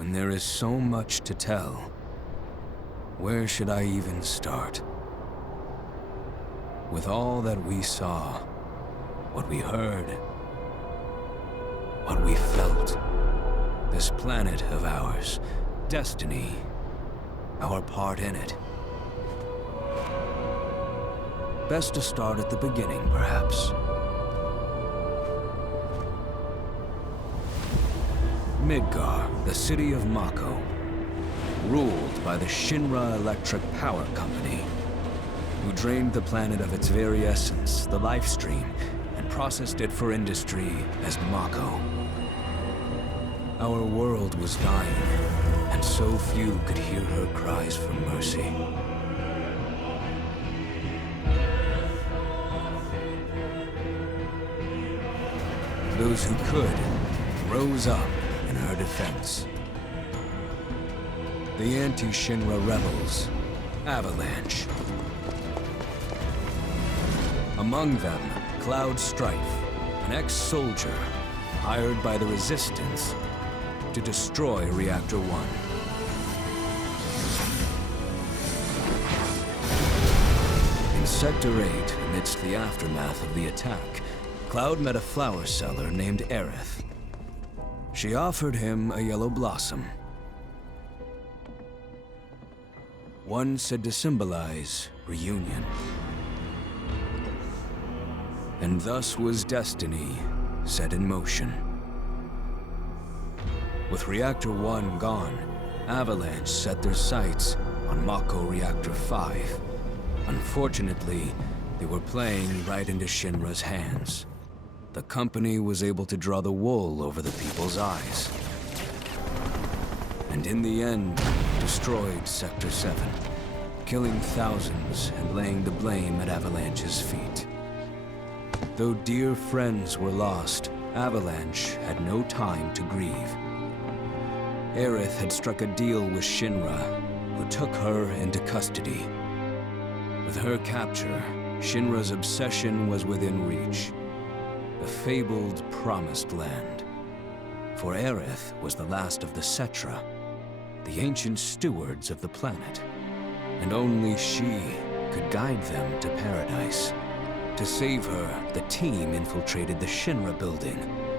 When there is so much to tell, where should I even start? With all that we saw, what we heard, what we felt, this planet of ours, destiny, our part in it. Best to start at the beginning, perhaps. Midgar, the city of Mako, ruled by the Shinra Electric Power Company, who drained the planet of its very essence, the life stream, and processed it for industry as Mako. Our world was dying, and so few could hear her cries for mercy. Those who could rose up in her defense. The anti-Shinra rebels, Avalanche. Among them, Cloud Strife, an ex-soldier hired by the Resistance to destroy Reactor 1. In Sector 8, amidst the aftermath of the attack, Cloud met a flower seller named Aerith. She offered him a yellow blossom, one said to symbolize reunion. And thus was destiny set in motion. With Reactor 1 gone, Avalanche set their sights on Mako Reactor 5. Unfortunately, they were playing right into Shinra's hands. The company was able to draw the wool over the people's eyes. And in the end, destroyed Sector 7, killing thousands and laying the blame at Avalanche's feet. Though dear friends were lost, Avalanche had no time to grieve. Aerith had struck a deal with Shinra, who took her into custody. With her capture, Shinra's obsession was within reach. The fabled Promised Land. For Aerith was the last of the Cetra, the ancient stewards of the planet. And only she could guide them to paradise. To save her, the team infiltrated the Shinra building,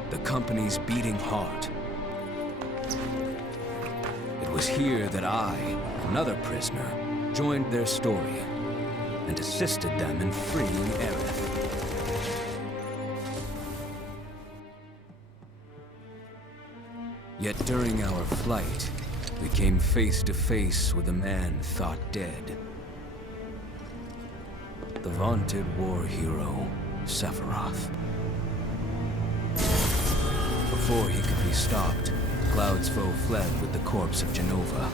the company's beating heart. It was here that I, another prisoner, joined their story and assisted them in freeing Aerith. Yet during our flight, we came face to face with a man thought dead. The vaunted war hero, Sephiroth. Before he could be stopped, Cloud's foe fled with the corpse of Genova,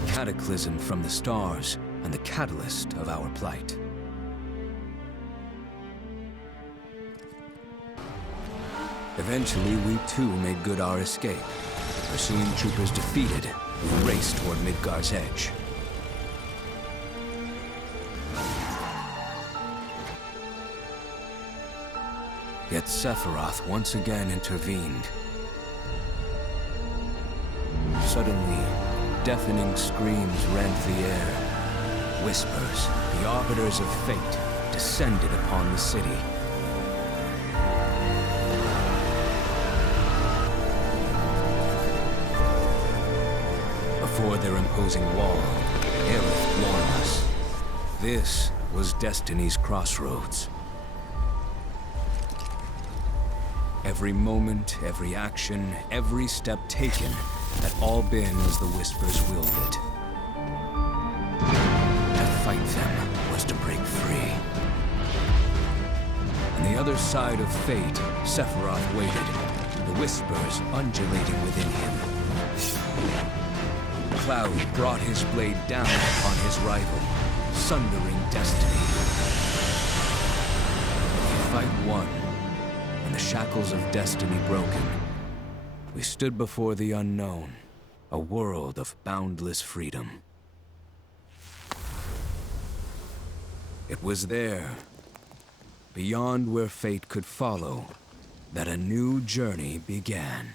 the cataclysm from the stars and the catalyst of our plight. Eventually, we too made good our escape. Pursuing troopers defeated, we raced toward Midgar's edge. Yet Sephiroth once again intervened. Suddenly, deafening screams rent the air. Whispers, the arbiters of fate, descended upon the city. Before their imposing wall, Aerith warned us. This was Destiny's crossroads. Every moment, every action, every step taken had all been as the Whispers willed it. To fight them was to break free. On the other side of fate, Sephiroth waited, the Whispers undulating within him. Cloud brought his blade down upon his rival, sundering destiny. The fight won, and the shackles of destiny broken. We stood before the unknown, a world of boundless freedom. It was there, beyond where fate could follow, that a new journey began.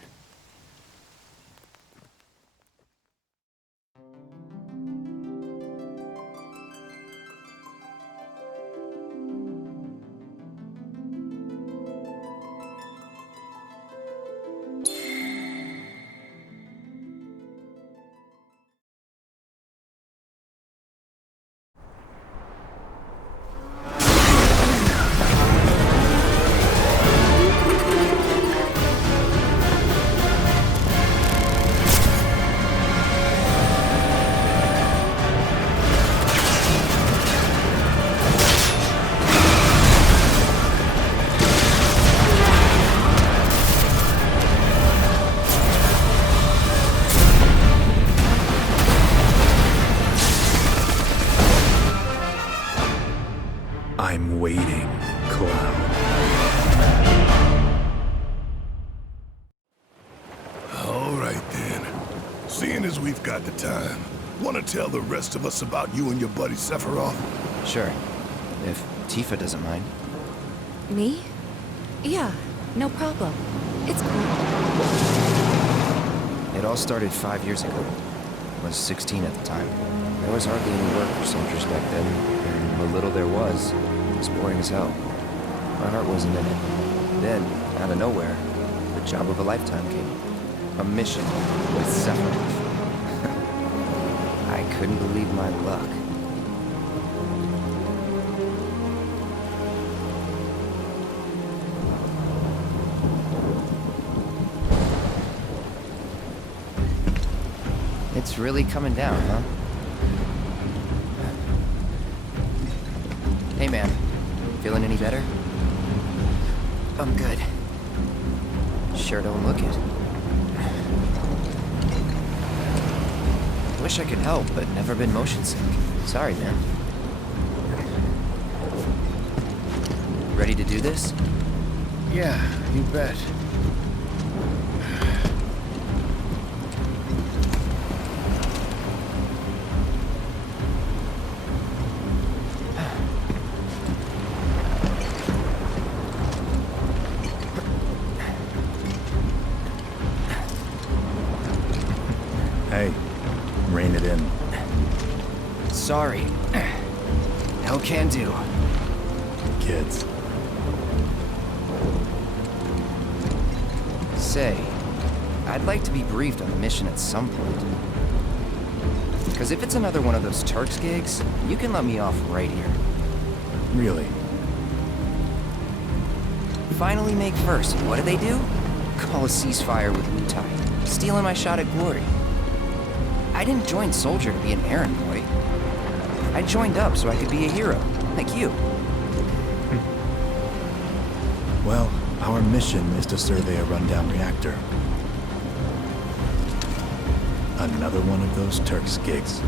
I'm waiting, Cloud. All right then. Seeing as we've got the time, want to tell the rest of us about you and your buddy Sephiroth? Sure. If Tifa doesn't mind. Me? Yeah, no problem. It's cool. It all started 5 years ago. I was 16 at the time. There was hardly any work for soldiers back then, and what little there was boring as hell. My heart wasn't in it. Then, out of nowhere, the job of a lifetime came. A mission with Sephiroth. I couldn't believe my luck. It's really coming down, huh? Hey man, feeling any better? I'm good. Sure don't look it. Wish I could help, but never been motion sick. Sorry, man. Ready to do this? Yeah, you bet. Hey, rein it in. Sorry. No can do. Kids. Say, I'd like to be briefed on the mission at some point. Because if it's another one of those Turks gigs, you can let me off right here. Really? Finally make first. What do they do? Call a ceasefire with Wutai. Stealing my shot at glory. I didn't join Soldier to be an errand boy. I joined up so I could be a hero, like you. Well, our mission is to survey a rundown reactor. Another one of those Turks gigs.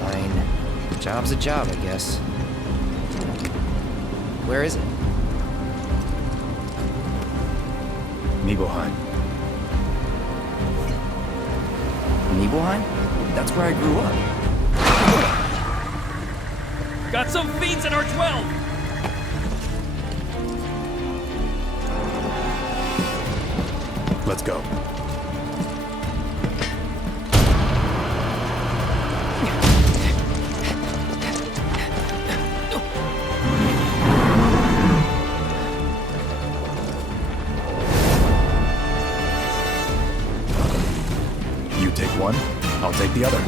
Fine. Job's a job, I guess. Where is it? Nibelheim. Nibelheim? That's where I grew up. Got some fiends in our 12! Let's go. You take one, I'll take the other.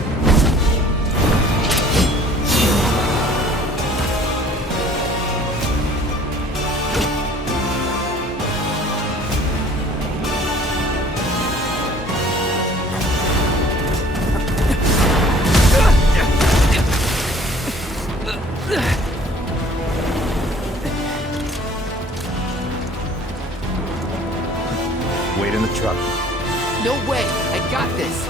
Wait in the truck. No way! I got this!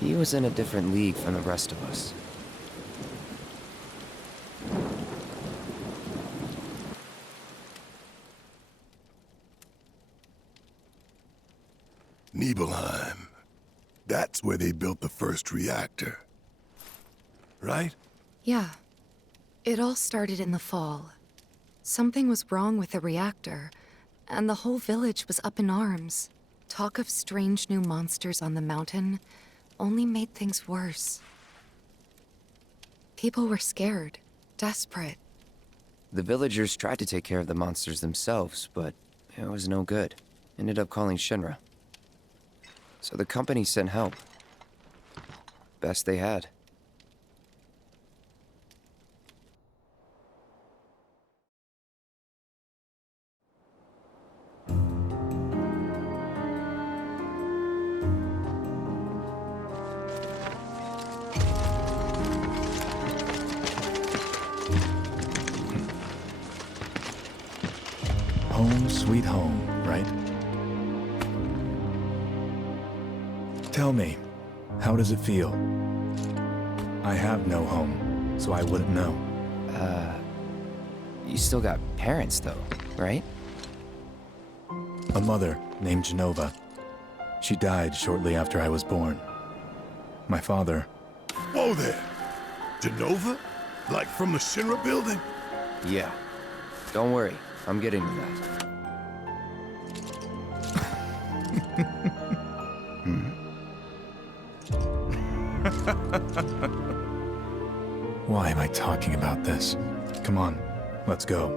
He was in a different league from the rest of us. Nibelheim. That's where they built the first reactor. Right? Yeah. It all started in the fall. Something was wrong with the reactor, and the whole village was up in arms. Talk of strange new monsters on the mountain only made things worse. People were scared, desperate. The villagers tried to take care of the monsters themselves, but it was no good. Ended up calling Shinra. So the company sent help. Best they had. Home sweet home, right? Tell me, how does it feel? I have no home, so I wouldn't know. You still got parents, though, right? A mother named Genova. She died shortly after I was born. My father... Whoa there! Genova? Like from the Shinra building? Yeah. Don't worry, I'm getting to that. Why am I talking about this? Come on, let's go.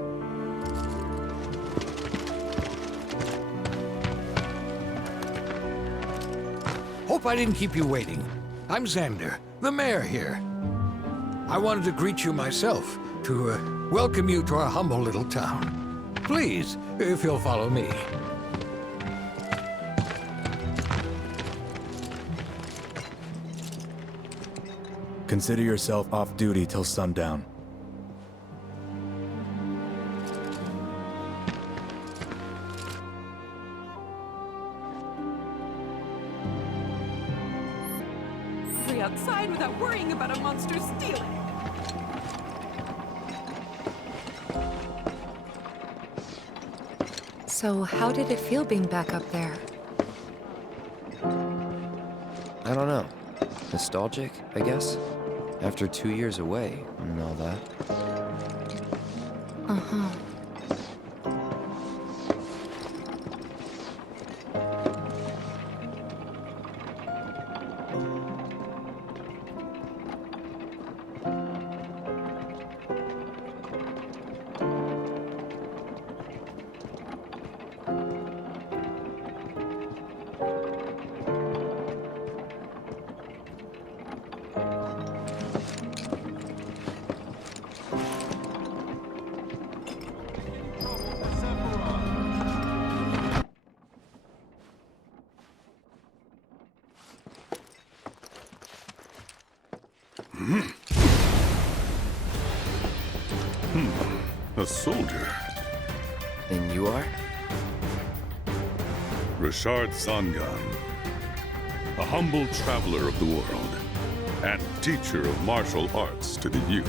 Hope I didn't keep you waiting. I'm Xander, the mayor here. I wanted to greet you myself, to welcome you to our humble little town. Please, if you'll follow me. Consider yourself off duty till sundown. Free outside without worrying about a monster stealing. So how did it feel being back up there? I don't know. Nostalgic, I guess? After 2 years away and all that. Uh-huh. A soldier. And you are? Richard Zangan. A humble traveler of the world, and teacher of martial arts to the youth.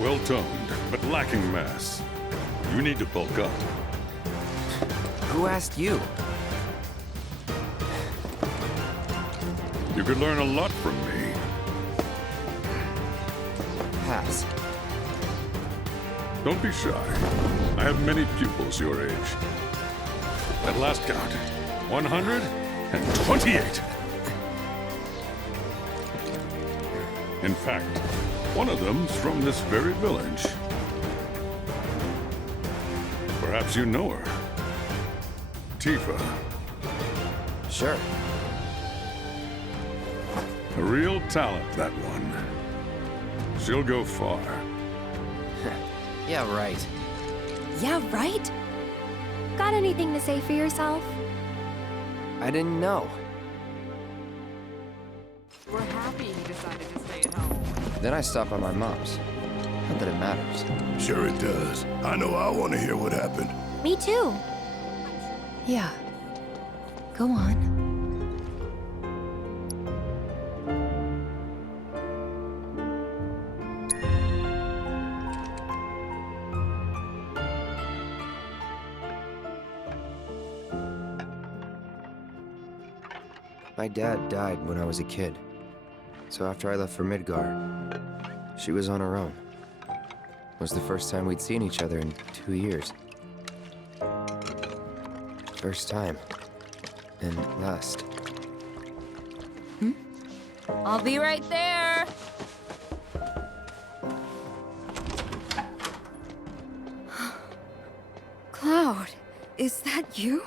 Well-toned, but lacking mass. You need to bulk up. Who asked you? You could learn a lot from me. Pass. Don't be shy. I have many pupils your age. At last count, 128. In fact, one of them's from this very village. Perhaps you know her. Tifa. Sure. A real talent, that one. She'll go far. Yeah, right. Yeah, right? Got anything to say for yourself? I didn't know. We're happy he decided to stay at home. Then I stopped by my mom's. Not that it matters. Sure it does. I know I want to hear what happened. Me too. Yeah. Go on. My dad died when I was a kid. So after I left for Midgar, she was on her own. It was the first time we'd seen each other in 2 years. First time. And last. I'll be right there. Cloud, is that you?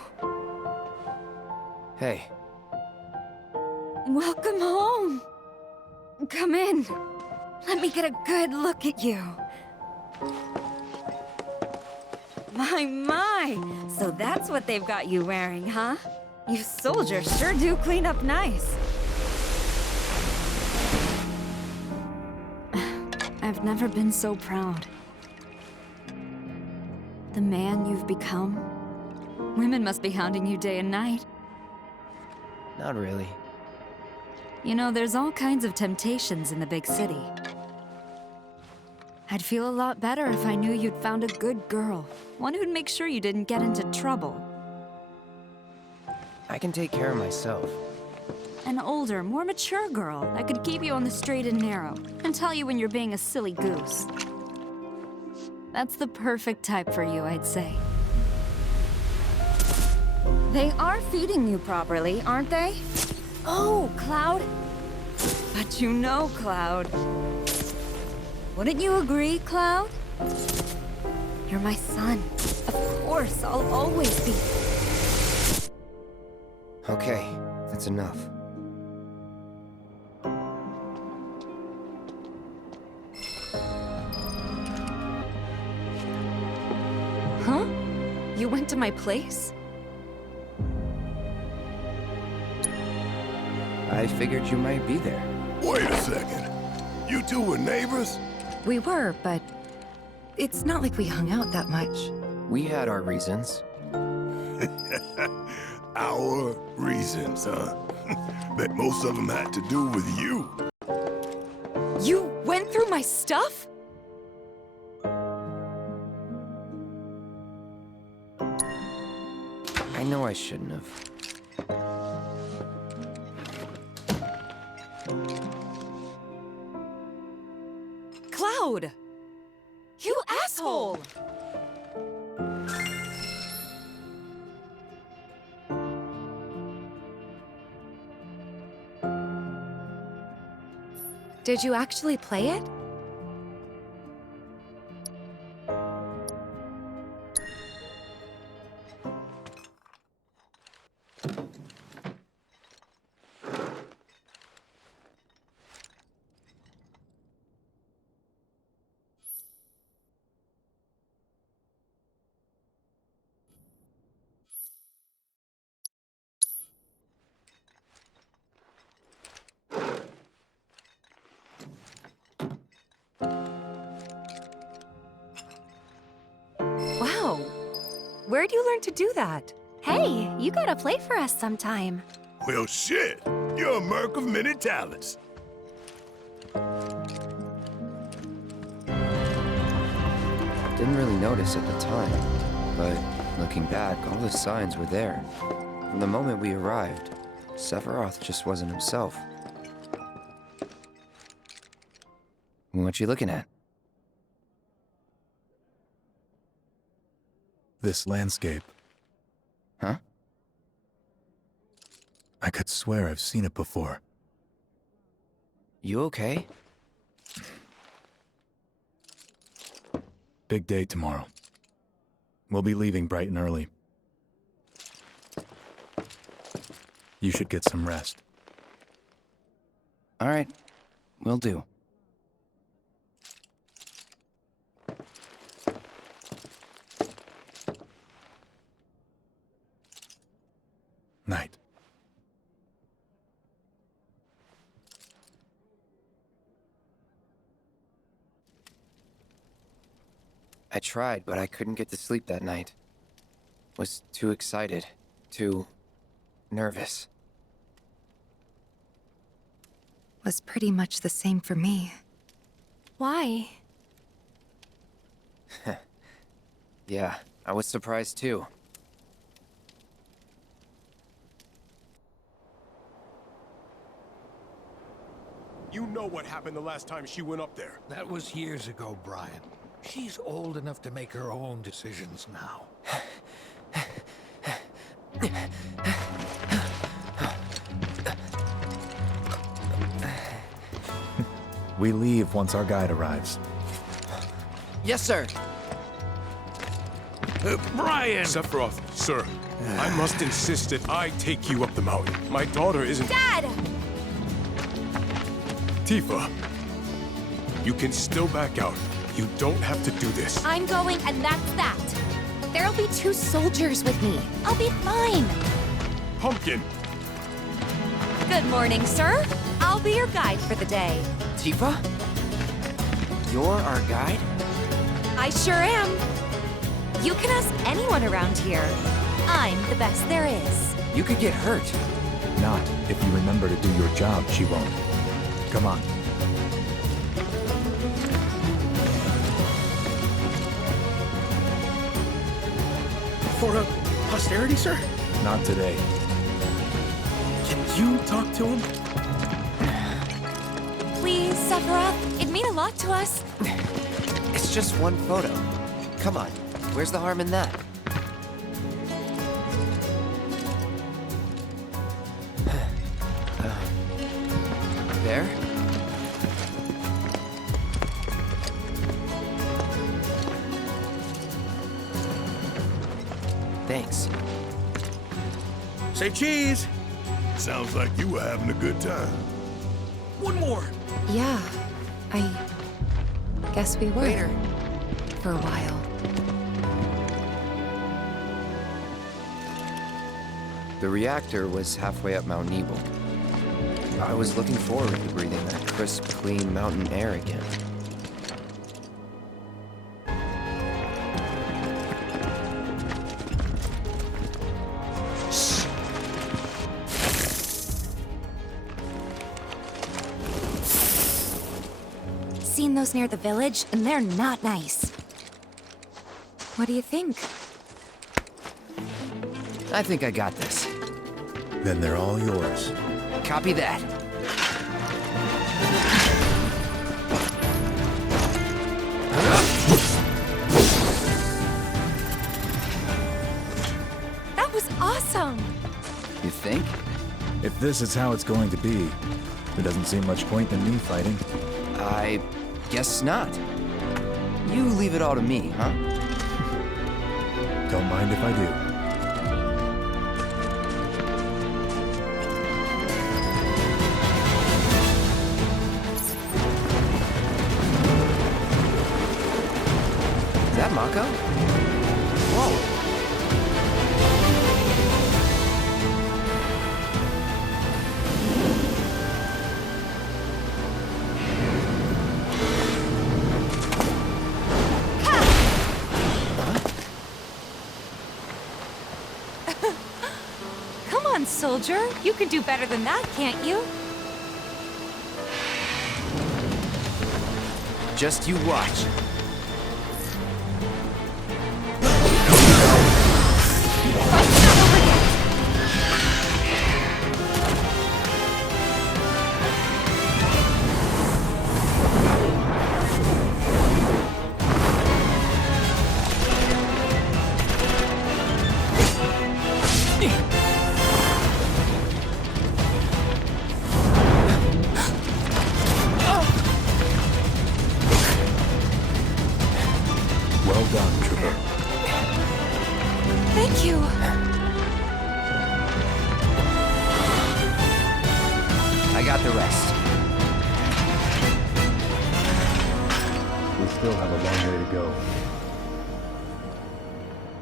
Hey, Welcome home. Come in. Let me get a good look at you. My. So that's what they've got you wearing, huh? You soldiers sure do clean up nice. I've never been so proud. The man you've become. Women must be hounding you day and night. not really. You know, there's all kinds of temptations in the big city. I'd feel a lot better if I knew you'd found a good girl. One who'd make sure you didn't get into trouble. I can take care of myself. An older, more mature girl that could keep you on the straight and narrow and tell you when you're being a silly goose. That's the perfect type for you, I'd say. They are feeding you properly, aren't they? Oh, Cloud. But you know, Cloud. Wouldn't you agree, Cloud? You're my son. Of course, I'll always be. Okay, that's enough. Huh? You went to my place? I figured you might be there. Wait a second. You two were neighbors? We were, but it's not like we hung out that much. We had our reasons. Our reasons, huh? Bet most of them had to do with you. You went through my stuff? I know I shouldn't have. Cloud! You asshole! Did you actually play it? Wow. Where'd you learn to do that? Hey, you gotta play for us sometime. Well, shit. You're a merc of many talents. Didn't really notice at the time, but looking back, all the signs were there. From the moment we arrived, Sephiroth just wasn't himself. What you looking at? This landscape. Huh? I could swear I've seen it before. You okay? Big day tomorrow. We'll be leaving bright and early. You should get some rest. All right, will do. Night. I tried, but I couldn't get to sleep that night. Was too excited, too nervous. Was pretty much the same for me. Why? Yeah, I was surprised too. You know what happened the last time she went up there. That was years ago, Brian. She's old enough to make her own decisions now. We leave once our guide arrives. Yes, sir. Brian! Sephiroth, sir, I must insist that I take you up the mountain. My daughter isn't— Dad! Tifa, you can still back out. You don't have to do this. I'm going, and that's that. There'll be 2 soldiers with me. I'll be fine. Pumpkin! Good morning, sir. I'll be your guide for the day. Tifa? You're our guide? I sure am. You can ask anyone around here. I'm the best there is. You could get hurt. Not if you remember to do your job, she won't. Come on. For posterity, sir? Not today. Can you talk to him? Please, Sephiroth. It'd mean a lot to us. It's just one photo. Come on, where's the harm in that? There? Thanks. Say cheese! Sounds like you were having a good time. One more. Yeah, I guess we were. Later. For a while. The reactor was halfway up Mount Nibel. I was looking forward to breathing that crisp, clean mountain air again. Seen those near the village, and they're not nice. What do you think? I think I got this. Then they're all yours. Copy that. That was awesome! You think? If this is how it's going to be, there doesn't seem much point in me fighting. I guess not. You leave it all to me, huh? Don't mind if I do. Is that Mako? Whoa! Come on, soldier. You can do better than that, can't you? Just you watch. Well done, Trooper. Thank you. I got the rest. We still have a long way to go.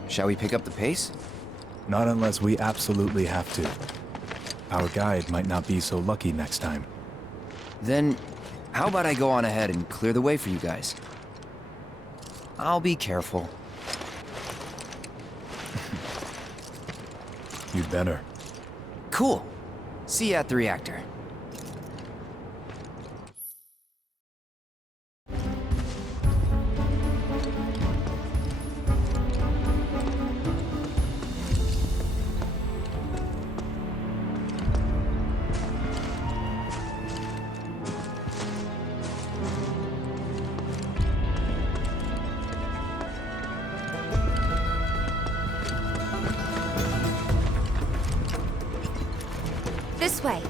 Shall we pick up the pace? Not unless we absolutely have to. Our guide might not be so lucky next time. Then, how about I go on ahead and clear the way for you guys? I'll be careful. You'd better. Cool. See you at the reactor. This way.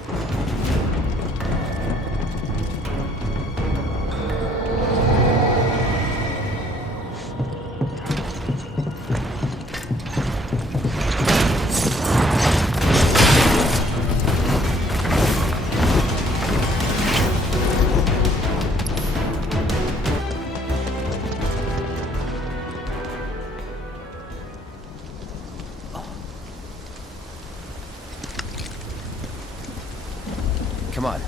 Come on.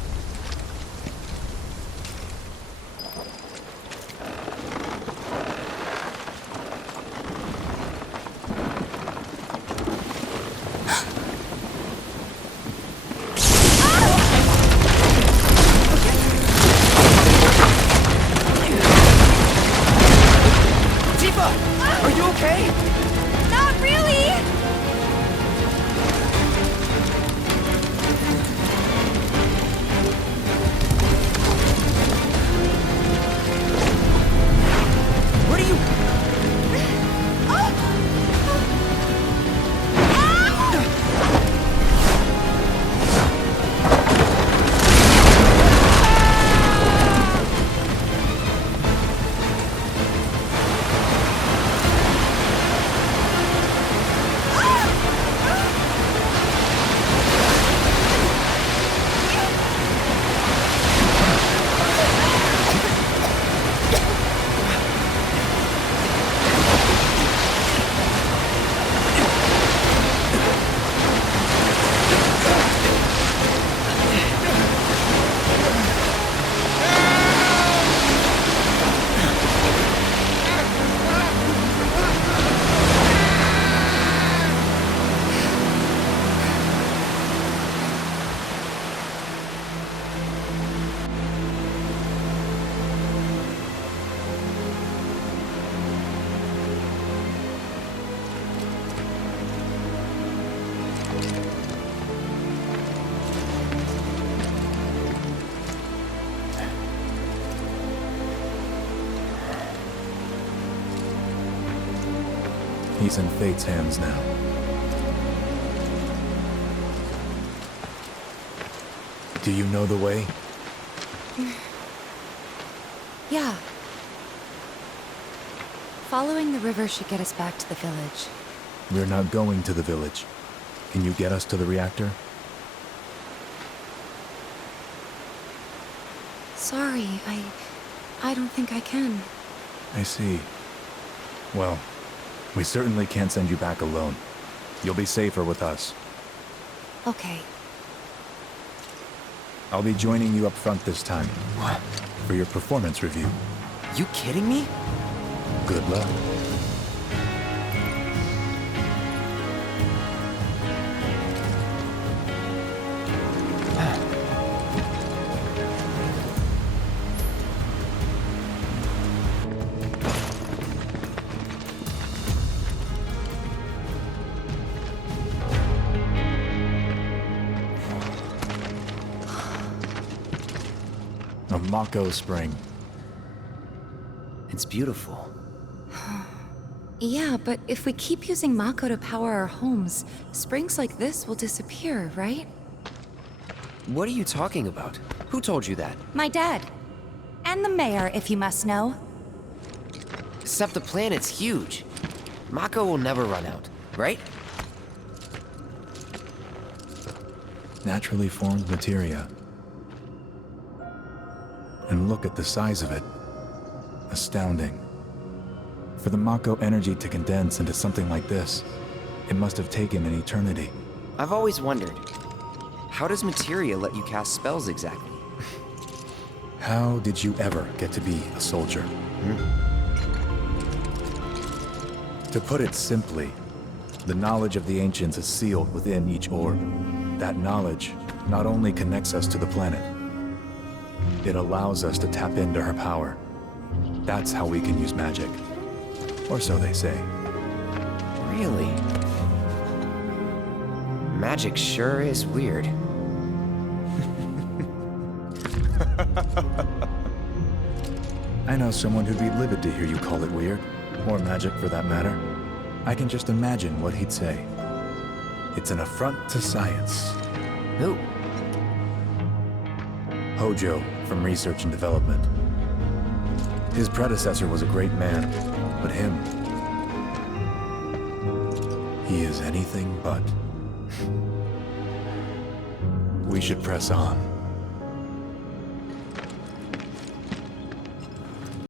Are you okay? Not really! What are you... He's in Fate's hands now. Do you know the way? Yeah. Following the river should get us back to the village. We're not going to the village. Can you get us to the reactor? Sorry, I don't think I can. I see. Well, we certainly can't send you back alone. You'll be safer with us. Okay. I'll be joining you up front this time. What? For your performance review. You kidding me? Good luck. A Mako spring. It's beautiful. Yeah, but if we keep using Mako to power our homes, springs like this will disappear, right? What are you talking about? Who told you that? My dad. And the mayor, if you must know. Except the planet's huge. Mako will never run out, right? Naturally formed materia. And look at the size of it. Astounding. For the Mako energy to condense into something like this, it must have taken an eternity. I've always wondered, how does materia let you cast spells exactly? How did you ever get to be a soldier? To put it simply, the knowledge of the ancients is sealed within each orb. That knowledge not only connects us to the planet, it allows us to tap into her power. That's how we can use magic. Or so they say. Really? Magic sure is weird. I know someone who'd be livid to hear you call it weird, or magic for that matter. I can just imagine what he'd say. It's an affront to science. Who? Hojo, from Research and Development. His predecessor was a great man, but him... he is anything but. We should press on.